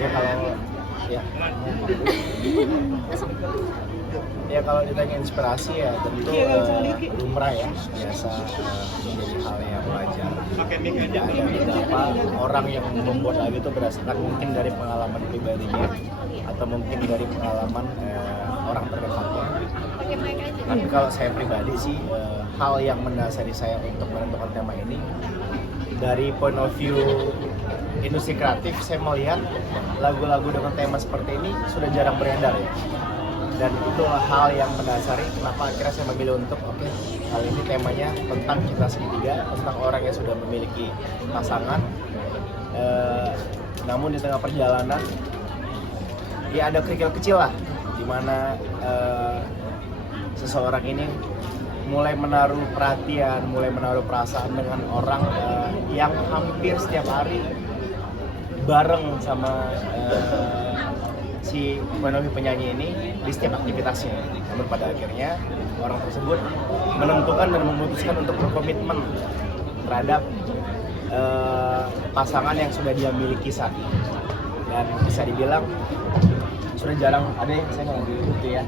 Ya kalau ya ya kalau ditanya inspirasi ya tentu lumrah ya, biasa menjadi hal yang wajar. Tidak ada beberapa orang yang membuat lagu itu berdasarkan mungkin dari pengalaman pribadinya atau mungkin dari pengalaman orang terdekatnya. Tapi kalau saya pribadi sih hal yang mendasari saya untuk menentukan tema ini dari point of view industri kreatif, saya melihat lagu-lagu dengan tema seperti ini sudah jarang beredar ya. Dan itu hal yang mendasari kenapa akhirnya saya memilih untuk kali ini temanya tentang cinta segitiga, tentang orang yang sudah memiliki pasangan, namun di tengah perjalanan ya ada kerikil kecil lah, dimana seseorang ini mulai menaruh perhatian, mulai menaruh perasaan dengan orang yang hampir setiap hari bareng sama si penyanyi ini di setiap aktivitasnya. Namun pada akhirnya orang tersebut menentukan dan memutuskan untuk berkomitmen terhadap pasangan yang sudah dia miliki saat ini. Dan bisa dibilang sudah jarang ada yang saya lagi itu ya.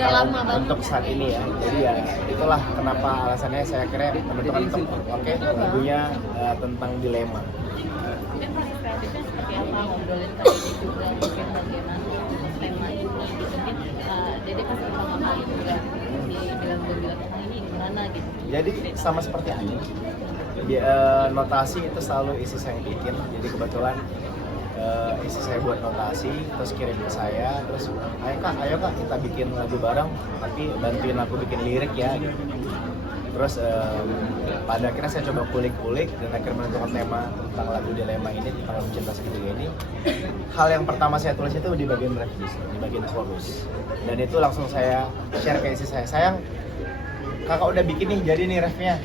Kalau untuk saat ini ya, jadi ya itulah kenapa alasannya saya kira menentukan untuk lagunya tentang dilema. Mungkin proses kreatifnya seperti apa, ngobrolin tadi juga mungkin bagaimana tema ini gitu. Mungkin Dede kan pertama kali juga bilang tentang ini gimana gitu. Jadi sama seperti Ani, notasi itu selalu isi saya bikin. Jadi kebetulan isi saya buat notasi, terus kirim ke saya, terus ayo kak kita bikin lagu bareng, tapi bantuin aku bikin lirik ya gitu. Terus pada akhirnya saya coba kulik-kulik dan akhirnya menentukan tema tentang lagu dilema ini, tentang lagu cinta segitiga ini. Hal yang pertama saya tulis itu di bagian ref, di bagian chorus, dan itu langsung saya share ke isi saya. Sayang, kakak udah bikin nih, jadi nih refnya,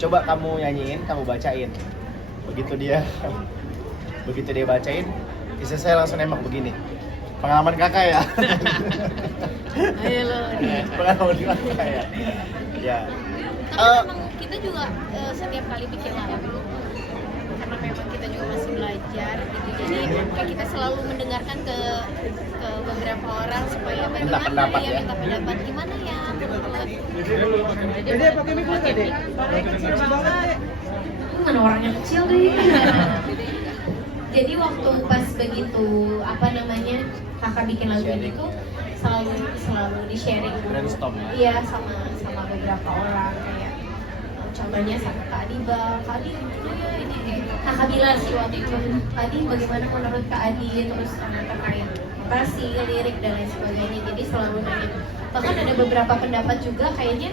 coba kamu nyanyiin, kamu bacain. Begitu dia bacain, isi saya langsung nembak begini, pengalaman kakak ya. Ayo lo. Pengalaman kakak ya. Ya. Tapi memang kita juga setiap kali bikin lagu, karena memang kita juga masih belajar gitu, jadi kayak kita selalu mendengarkan ke beberapa orang supaya Minta pendapat ya. minta pendapat gimana ya Jadi pakai mic tadi. Pakai kecil banget. mana orangnya kecil deh. Jadi waktu pas begitu kakak bikin lagu ini tuh selalu di sharing Brainstorm ya? Iya sama beberapa orang, kayak contohnya sama Kak Adiba, Kak Adi ini kakak bilang sih waktu itu, Kak Adi bagaimana menurut Kak Adi, terus terkait notasi, lirik dan lain sebagainya. Jadi selalu nanya, bahkan ada beberapa pendapat juga kayaknya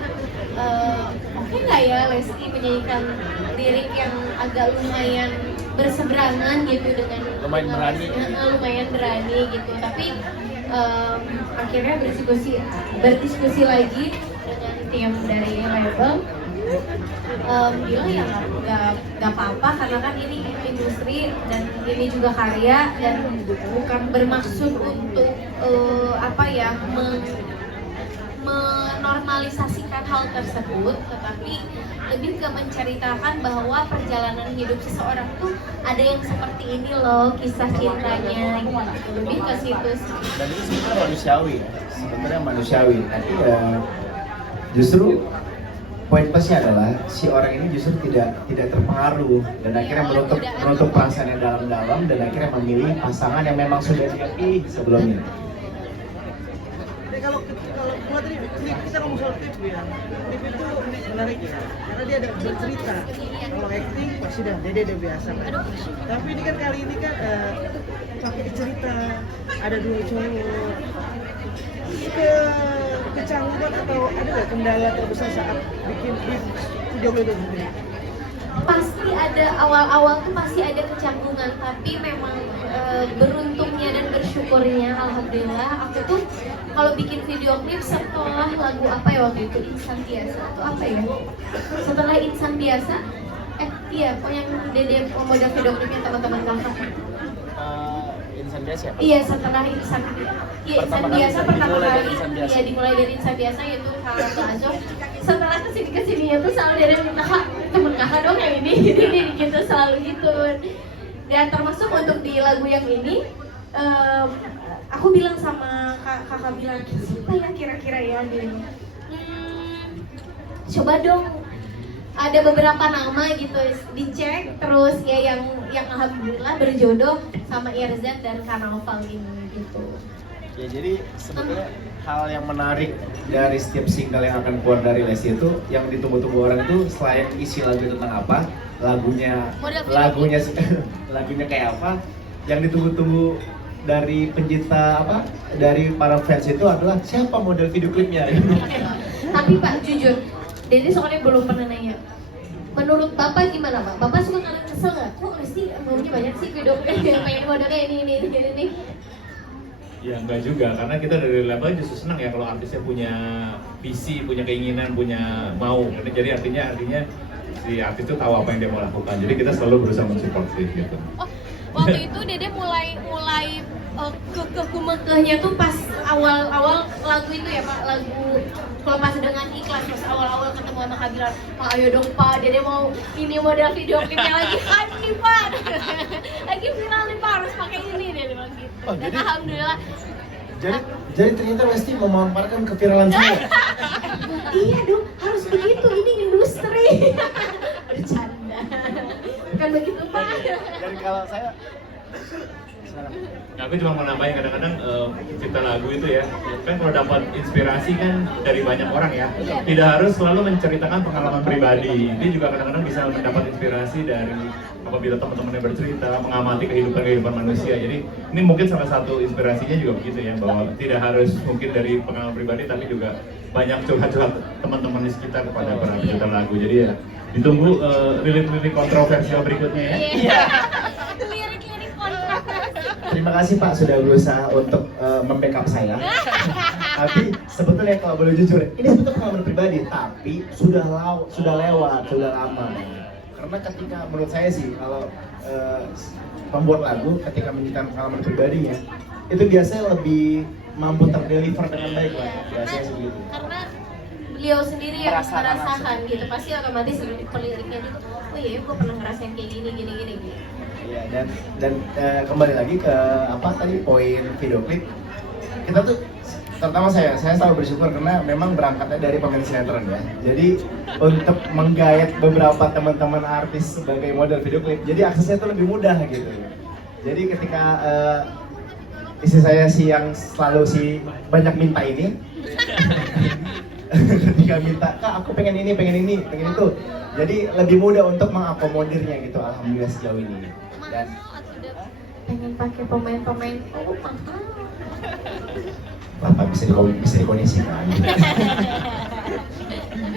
oke nggak ya Lesti menyanyikan lirik yang agak lumayan berseberangan gitu dengan lumayan berani gitu, tapi akhirnya berdiskusi lagi dengan tim dari label, bilang ya nggak apa-apa karena kan ini industri dan ini juga karya dan bukan bermaksud untuk menormalisasikan hal tersebut, tetapi lebih ke menceritakan bahwa perjalanan hidup seseorang tuh ada yang seperti ini loh kisah cintanya, lebih ke situ sih. Dan itu sebenarnya manusiawi, tapi ya justru poin plusnya adalah si orang ini justru tidak terpengaruh dan akhirnya menutup perasaannya dalam-dalam dan akhirnya memilih pasangan yang memang sudah dia pilih sebelumnya. Jadi kalau tadi kita ngomong soal klip ya, klip itu menarik ya, karena dia ada bercerita. Kalau acting pasti dia udah biasa kan. Tapi ini kan kali ini kan pakai cerita, ada dua cowok. Kecanggungan atau ada nggak kendala terbesar saat bikin video klip ini? Pasti ada, awal-awal tuh pasti ada kecanggungan, tapi memang beruntungnya dan bersyukurnya alhamdulillah aku tuh kalau bikin video klip setelah lagu apa ya waktu itu, Insan Biasa atau apa ya, setelah Insan Biasa yang Dede model video klipnya teman-teman kakak. Insan Biasa siapa? Iya, setelah Insan Biasa pertama kali ya dimulai dari Insan Biasa yaitu Kak Azok. Setelah kesininya tuh selalu dari minta, Kak, temen kakak dong yang ini gitu selalu gitu. Dan termasuk untuk di lagu yang ini, aku bilang sama kakak bilang, siapa ya kira-kira ya? Dia bilang, coba dong, ada beberapa nama gitu, dicek terus ya yang alhamdulillah berjodoh sama Irzan dan Karnaval ini gitu. Ya jadi sebetulnya hal yang menarik dari setiap single yang akan keluar dari Lesti itu yang ditunggu-tunggu orang itu selain isi lagu tentang apa, lagunya kayak apa, yang ditunggu-tunggu dari pencinta apa, dari para fans itu adalah siapa model video klipnya. Tapi Pak jujur, Dede soalnya belum pernah nanya. Menurut Bapak gimana Pak? Bapak suka kadang kesel nggak? Kok Lesti maunya banyak sih video klip yang pengen modelnya ini. Ya enggak juga, karena kita dari label justru senang ya kalau artisnya punya visi, punya keinginan, punya mau. Jadi artinya si artis itu tahu apa yang dia mau lakukan. Jadi kita selalu berusaha mensupport sih gitu. Oh, waktu itu Dede mulai kekeh-kumekehnya tuh pas awal-awal lagu itu ya Pak, lagu Pelepas Dengan Ikhlas, pas awal-awal ketemu sama Kak Bilar, Pak ayo dong Pak, Dede mau ini model video klipnya lagi kan nih Pak, lagi viral nih Pak, harus pakai ini Dede bilang gitu. Oh, Dan jadi- alhamdulillah. Jadi ternyata Lesti memanfaatkan keviralan saya. Iya dong, harus begitu, ini industri. Bercanda. Bukan begitu Pak. Dan kalau saya Nah, aku cuma mau nambahin kadang-kadang cipta lagu itu ya, kan kalau dapat inspirasi kan dari banyak orang ya, tidak harus selalu menceritakan pengalaman pribadi. Dia juga kadang-kadang bisa mendapat inspirasi dari apabila teman-temannya bercerita, mengamati kehidupan manusia. Jadi ini mungkin salah satu inspirasinya juga begitu ya, bahwa tidak harus mungkin dari pengalaman pribadi, tapi juga banyak curhat-curhat teman-teman di sekitar kepada para pencipta lagu. Jadi ya ditunggu lirik-lirik kontroversial berikutnya ya. Iya. Lirik-lirik kontroversi. terima kasih Pak sudah berusaha untuk membackup saya. Tapi sebetulnya kalau boleh jujur, ini sebetulnya pengalaman pribadi, tapi sudah lewat, sudah lama. Karena ketika menurut saya sih kalau pembuat lagu ketika menciptakan pengalaman pribadinya, itu biasanya lebih mampu terdeliver dengan baik lah. Biasanya seperti itu. Karena beliau sendiri yang Merasakan merasakan gitu, pasti otomatis peliriknya juga, oh iya gue pernah ngerasain kayak gini gitu. Iya, dan kembali lagi ke apa tadi poin video klip, kita tuh terutama saya selalu bersyukur karena memang berangkatnya dari pemain sinetron ya. Jadi untuk menggait beberapa teman-teman artis sebagai model video klip, jadi aksesnya tuh lebih mudah gitu. Jadi ketika istri saya sih yang selalu banyak minta ini, ketika minta, Kak aku pengen ini, pengen itu, jadi lebih mudah untuk mengakomodirnya gitu. Alhamdulillah sejauh ini. Dan Pengen pakai pemain-pemain, oh mahal. Bapak bisa dikondisikan. Tapi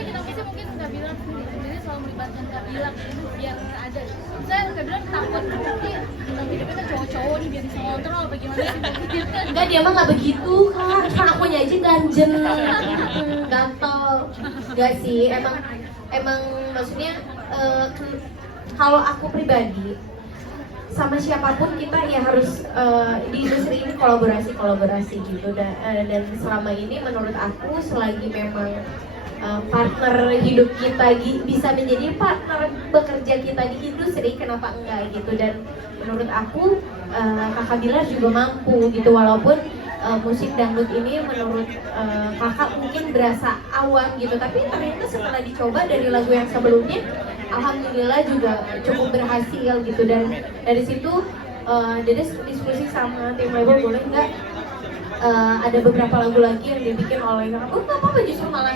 kenapa sih mungkin Kak Bilar sendiri selalu melibatkan Kak Bilar itu biar ada, misalnya Kak Bilar takut nanti kita hidupnya kan cowok-cowok nih biar bisa ngontrol apa gimana sih gitu kan. Enggak, dia mah nggak begitu Kak, kan akunya aja ganjen, gatel. Enggak sih, emang maksudnya kalau aku pribadi sama siapapun kita ya harus di industri ini kolaborasi gitu, dan selama ini menurut aku selagi memang partner hidup kita bisa menjadi partner bekerja kita di industri, kenapa enggak gitu. Dan menurut aku Kakak Bilar juga mampu gitu, walaupun musik dangdut ini menurut kakak mungkin berasa awam gitu, tapi ternyata setelah dicoba dari lagu yang sebelumnya alhamdulillah juga cukup berhasil gitu. Dan dari situ Dede diskusi sama tim label, boleh nggak ada beberapa lagu lagi yang dibikin oleh aku, nggak apa-apa, justru malah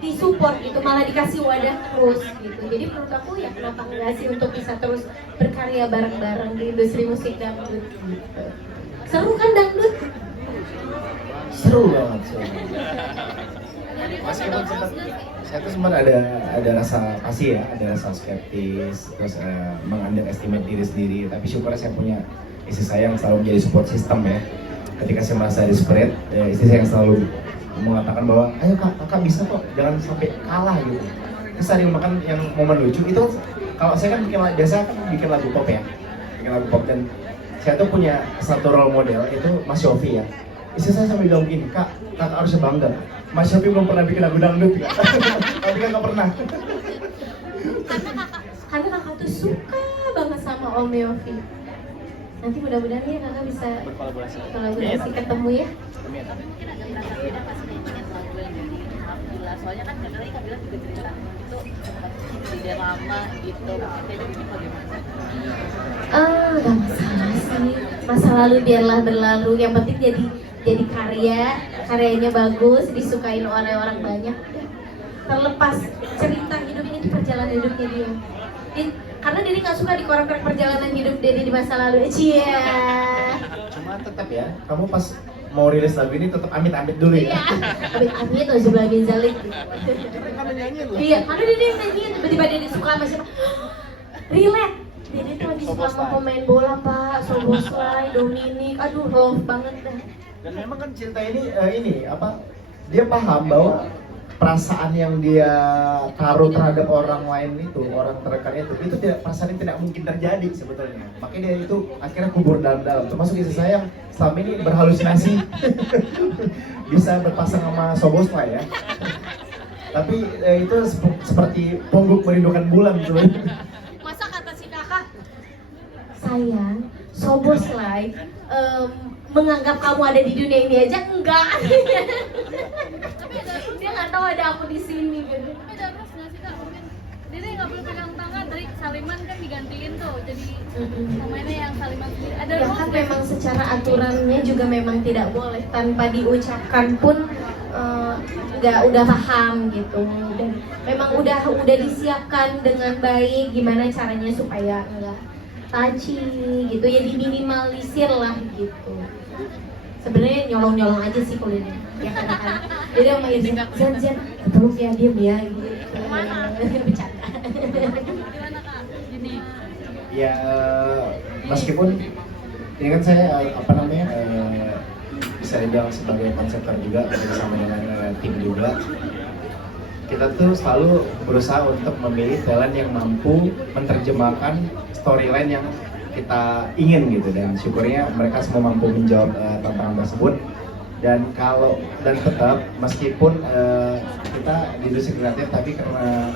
disupport gitu, malah dikasih wadah terus gitu. Jadi menurut aku ya kenapa enggak sih untuk bisa terus berkarya bareng-bareng di industri musik dangdut gitu. Seru kan dangdut? Seru banget. Meskipun saya tuh sempat ada rasa pasti ya, ada rasa skeptis, terus mengunderestimate diri sendiri. Tapi syukur saya punya istri saya yang selalu menjadi support system ya. Ketika saya merasa desperate, istri saya yang selalu mengatakan bahwa ayo kakak bisa kok, jangan sampai kalah gitu. Terus sering makan yang momen lucu itu, kalau saya kan bikin lagu pop ya, dan saya tuh punya satu role model itu Mas Yofi ya. Istri saya sampai bilang gini, kakak harus bangga, Mas Yofi belum pernah bikin lagu dangdut ya. Tapi kan nggak pernah. Karena kakak tuh suka banget sama Om Yofi. Nanti mudah-mudahan ya kakak bisa Berkolaborasi. kolaborasi ketemu ya. Amin. Tapi mungkin agak terasa beda pas nyanyiin lagu yang dari Alhamdulillah. Soalnya kan kadang Kabila juga cerita itu sempat di drama gitu. Jadi ini bagaimana? Gak masalah sih. Masa lalu biarlah berlalu. Yang penting jadi karyanya bagus, disukain oleh orang banyak. Terlepas cerita hidup ini perjalanan hidupnya dia. Karena Dede nggak suka dikorek-korek perjalanan hidup Dede di masa lalu. Cia. Cuma tetap ya, kamu pas mau rilis lagu ini tetap amit-amit dulu ya. Iya. Amit-amit tuh sebelah bin Zalik. Karena nyanyiin loh. Iya, karena Dede yang nyanyiin tiba-tiba Dede suka sama siapa? Relate. Dede tuh lagi suka sama pemain bola Pak, Soboslai, Dominik. Aduh, love banget dah. Dan memang kan cinta ini dia paham bahwa perasaan yang dia taruh terhadap orang lain itu, orang terdekat itu perasaan yang tidak mungkin terjadi sebetulnya. Makanya dia itu akhirnya kubur dalam-dalam. Termasuk istri saya yang selama ini berhalusinasi bisa berpasang sama Soboslai ya. Tapi itu seperti pongguk merindukan bulan gitu. Masa kata si kakak, sayang, Soboslai menganggap kamu ada di dunia ini aja enggak. Dia nggak tahu ada aku di sini gitu. Tapi ada rules nggak sih Kak? Mungkin Dede nggak boleh pegang tangan dari Saliman kan digantiin tuh jadi pemainnya yang Saliman sendiri. Ada Ya rules kan nggak memang sih? secara aturannya juga memang tidak boleh tanpa diucapkan pun nggak udah paham gitu, dan memang udah disiapkan dengan baik gimana caranya supaya enggak touchy gitu ya, diminimalisir lah gitu. Sebenarnya nyolong aja sih kalau ini ya kadang-kadang jadi sama Irzan Zan peluk ya diam ya gitu. Bercanda. Gimana Kak? Gini. Ya meskipun ini kan saya bisa dibilang sebagai konseptor juga bersama dengan tim juga, kita tuh selalu berusaha untuk memilih talent yang mampu menerjemahkan storyline yang kita ingin gitu, dan syukurnya mereka semua mampu menjawab tantangan tersebut. Dan tetap meskipun kita di industri kreatif, tapi karena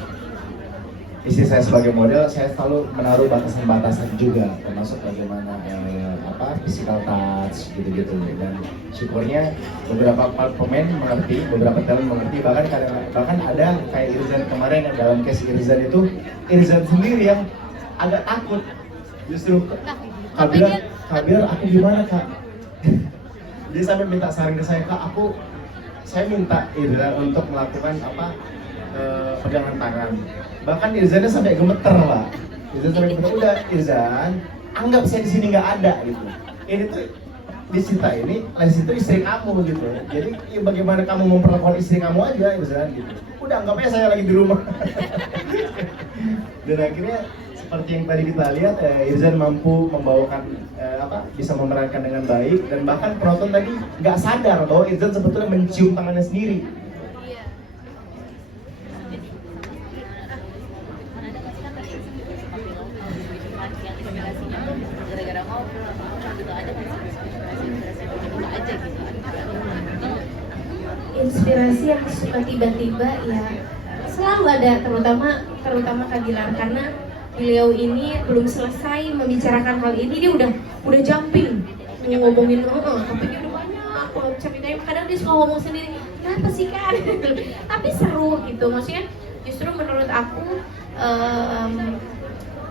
istri saya sebagai model, saya selalu menaruh batasan-batasan juga, termasuk bagaimana physical touch gitu-gitu. Dan syukurnya beberapa pemain mengerti, beberapa talent mengerti, bahkan ada kayak Irzan kemarin yang dalam case Irzan itu Irzan sendiri yang agak takut. Justru Kak bilang aku gimana Kak? Dia sampai minta saran ke saya, Kak saya minta Irzan untuk melakukan pegangan tangan. Bahkan Irzannya sampai gemeter lah. Udah Irzan, anggap saya di sini nggak ada gitu. Ini tuh di Sita ini, Les itu istri kamu gitu. Jadi ya bagaimana kamu memperlakukan istri kamu aja Irzan gitu. Udah anggap aja saya lagi di rumah. Dan akhirnya seperti yang tadi kita lihat, Irzan mampu membawakan bisa memerankan dengan baik, dan bahkan penonton tadi nggak sadar bahwa Irzan sebetulnya mencium tangannya sendiri. Iya. Jadi ada nggak sih kan tadi seperti lo yang inspirasinya gara-gara ngobrol atau apa gitu, ada nggak sih inspirasi tiba-tiba aja gitu? Inspirasi yang suka tiba-tiba ya selalu ada, terutama Kak Gilang, karena beliau ini belum selesai membicarakan hal ini dia udah jumping ngomongin topiknya udah banyak, kalau ceritanya kadang dia suka ngomong sendiri, kenapa sih kan? Tapi seru gitu, maksudnya justru menurut aku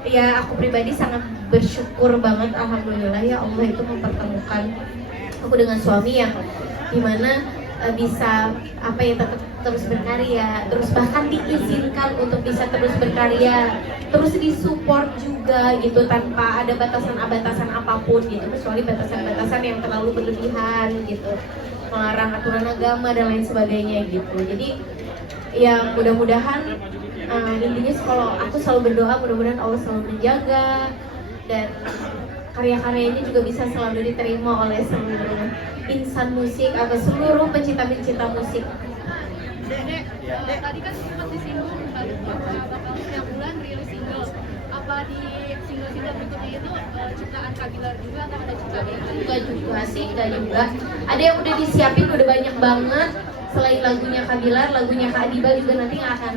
ya aku pribadi sangat bersyukur banget, alhamdulillah ya Allah itu mempertemukan aku dengan suami yang dimana bisa tetap terus berkarya, terus bahkan diizinkan untuk bisa terus berkarya, terus disupport juga gitu tanpa ada batasan apapun gitu, kecuali batasan-batasan yang terlalu berlebihan gitu, melarang aturan agama dan lain sebagainya gitu. Jadi ya mudah-mudahan intinya kalau aku selalu berdoa mudah-mudahan Allah selalu menjaga dan karya-karyanya juga bisa selalu diterima oleh seluruh insan musik atau seluruh pencinta-pencinta musik. Dek, tadi kan sempat disinggung bakal setiap bulan rilis single. Apa di single-single berikutnya itu ciptaan Kak Gilar juga atau ada ciptaan yang Enggak juga sih, enggak juga. Ada yang udah disiapin udah banyak banget. selain lagunya Kak Bilar, lagunya Kak Adiba juga nanti akan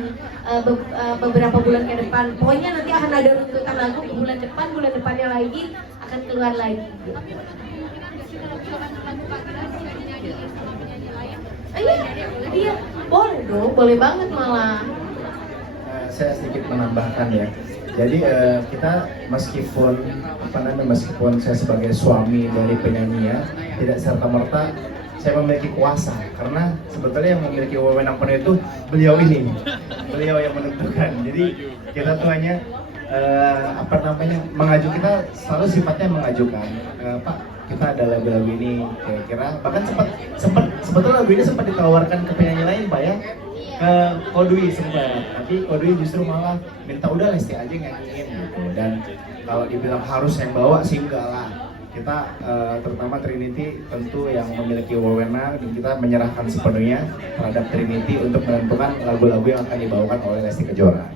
beberapa bulan ke depan. Pokoknya nanti akan ada runtutan lagu ke bulan depannya lagi akan keluar lagi. Iya, boleh dong, boleh banget malah. Saya sedikit menambahkan ya. Jadi kita meskipun saya sebagai suami dari penyanyi ya, tidak serta merta saya memiliki kuasa, karena sebetulnya yang memiliki wewenang penuh itu beliau yang menentukan. Jadi kita tuh hanya kita selalu sifatnya mengajukan, Pak, kita ada lagu-lagu ini kira-kira, bahkan sebetulnya lagu ini sempat ditawarkan ke penyanyi lain Pak ya, ke Kodwi sempat, tapi Kodwi justru malah minta udah Lesti aja nyanyiin gitu. Dan kalau dibilang harus yang bawa sih enggak lah, kita terutama Trinity tentu yang memiliki wewenang, dan kita menyerahkan sepenuhnya terhadap Trinity untuk menentukan lagu-lagu yang akan dibawakan oleh Lesti Kejora.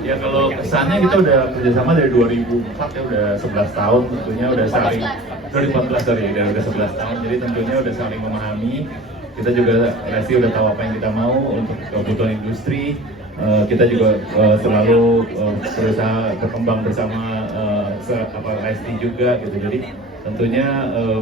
Ya kalau kesannya kita udah kerjasama dari 2004 ya, udah 11 tahun tentunya, udah saling 2014 sorry, udah 11 tahun, jadi tentunya udah saling memahami. Kita juga Lesti udah tahu apa yang kita mau untuk kebutuhan industri. Kita juga selalu berusaha berkembang bersama Lesti juga gitu. Jadi tentunya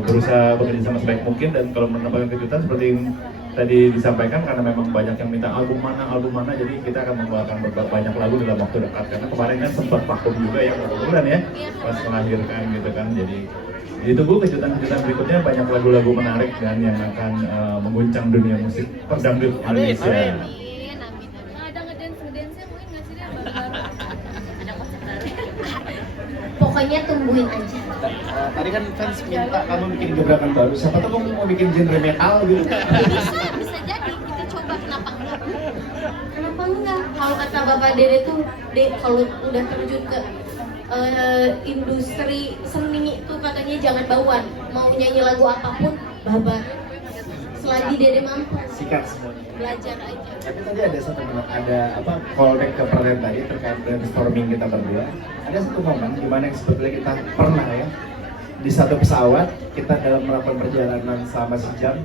berusaha bekerja sama sebaik mungkin, dan kalau mendapatkan kejutan seperti yang tadi disampaikan, karena memang banyak yang minta album mana, jadi kita akan mengeluarkan banyak lagu dalam waktu dekat. Karena kemarin kan sempat vakum juga ya, beberapa bulan ya, pas melahirkan gitu kan. Jadi ditunggu kejutan-kejutan berikutnya, banyak lagu-lagu menarik dan yang akan mengguncang dunia musik perdangdut Indonesia. Pokoknya tungguin aja. Tadi kan fans minta kamu bikin gebrakan baru, siapa tuh kamu mau bikin genre metal gitu? Bisa jadi, kita coba, kenapa enggak? Kenapa enggak? Kalau kata Bapak Dede tuh, kalau udah terjun ke industri seni tuh katanya jangan bauan. Mau nyanyi lagu apapun, babat. Selagi Dede mampu. Sikat semuanya. Belajar aja. Tapi tadi ada callback ke pertanyaan tadi terkait brainstorming kita berdua. Ada satu momen di mana yang sebetulnya kita pernah ya, di satu pesawat kita dalam melakukan perjalanan selama sejam,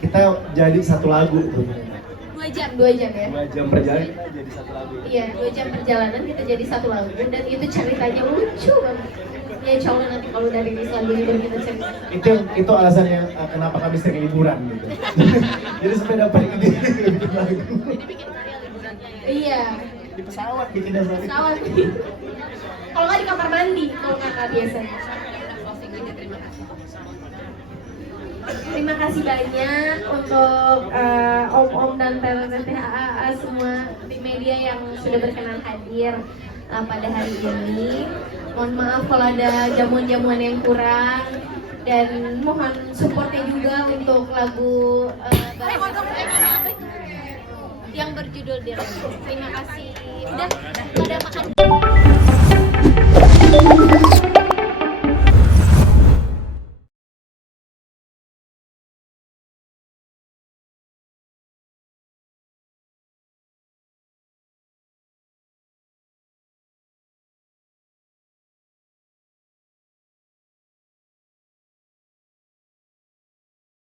kita jadi satu lagu tuh. 2 jam ya? 2 jam perjalanan kita jadi satu lagu. Iya, 2 jam perjalanan kita jadi satu lagu, dan itu ceritanya lucu banget. Ya insya Allah nanti kalau dari selanjutnya baru kita cerita. Itu alasannya kenapa kami sering liburan gitu. Jadi supaya dapat ide bikin lagu. Jadi bikin karya liburannya ya. Iya. Di pesawat bikinnya berarti. Pesawat. Kalau nggak di kamar mandi, kalau kakak biasanya. Closing aja, terima kasih. Terima kasih banyak untuk om-om dan tante-tante AAA semua di media yang sudah berkenan hadir pada hari ini. Mohon maaf kalau ada jamuan-jamuan yang kurang, dan mohon supportnya juga untuk lagu Yang berjudul Direct. Terima kasih. Udah pada makan.